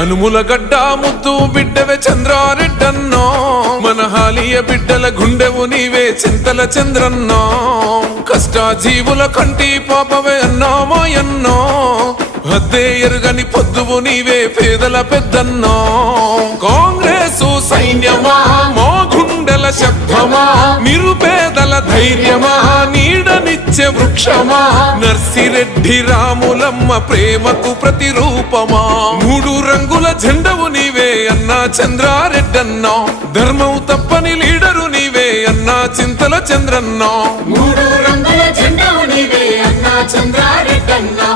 అనుముల గడ్డ ముద్దు బిడ్డవే చంద్రారెడ్డన్నో, మన హాలియ బిడ్డల గుండెవు నీవే చింతల చంద్రన్నో, కష్టాజీవుల కంటి పాపవే అన్నామాయన్నో, హద్దే ఎరుగని పొద్దువు నీవే పేదల పెద్దన్నో. కాంగ్రెసు సైన్యమా మో గుండెల శబ్దమా, నిరుపేదల ధైర్యమా నీడనిచ్చే వృక్షమా, నర్సిరెడ్డి రాములమ్మ ప్రేమకు ప్రతిరూపమా, మూడు రంగుల జెండవు నీవే అన్నా చంద్రారెడ్డన్నో, ధర్మం తప్పని లీడరు నీవే అన్నా చింతల చంద్రన్నో, మూడు రంగుల జెండవు నీవే అన్నా చంద్రారెడ్డన్నో.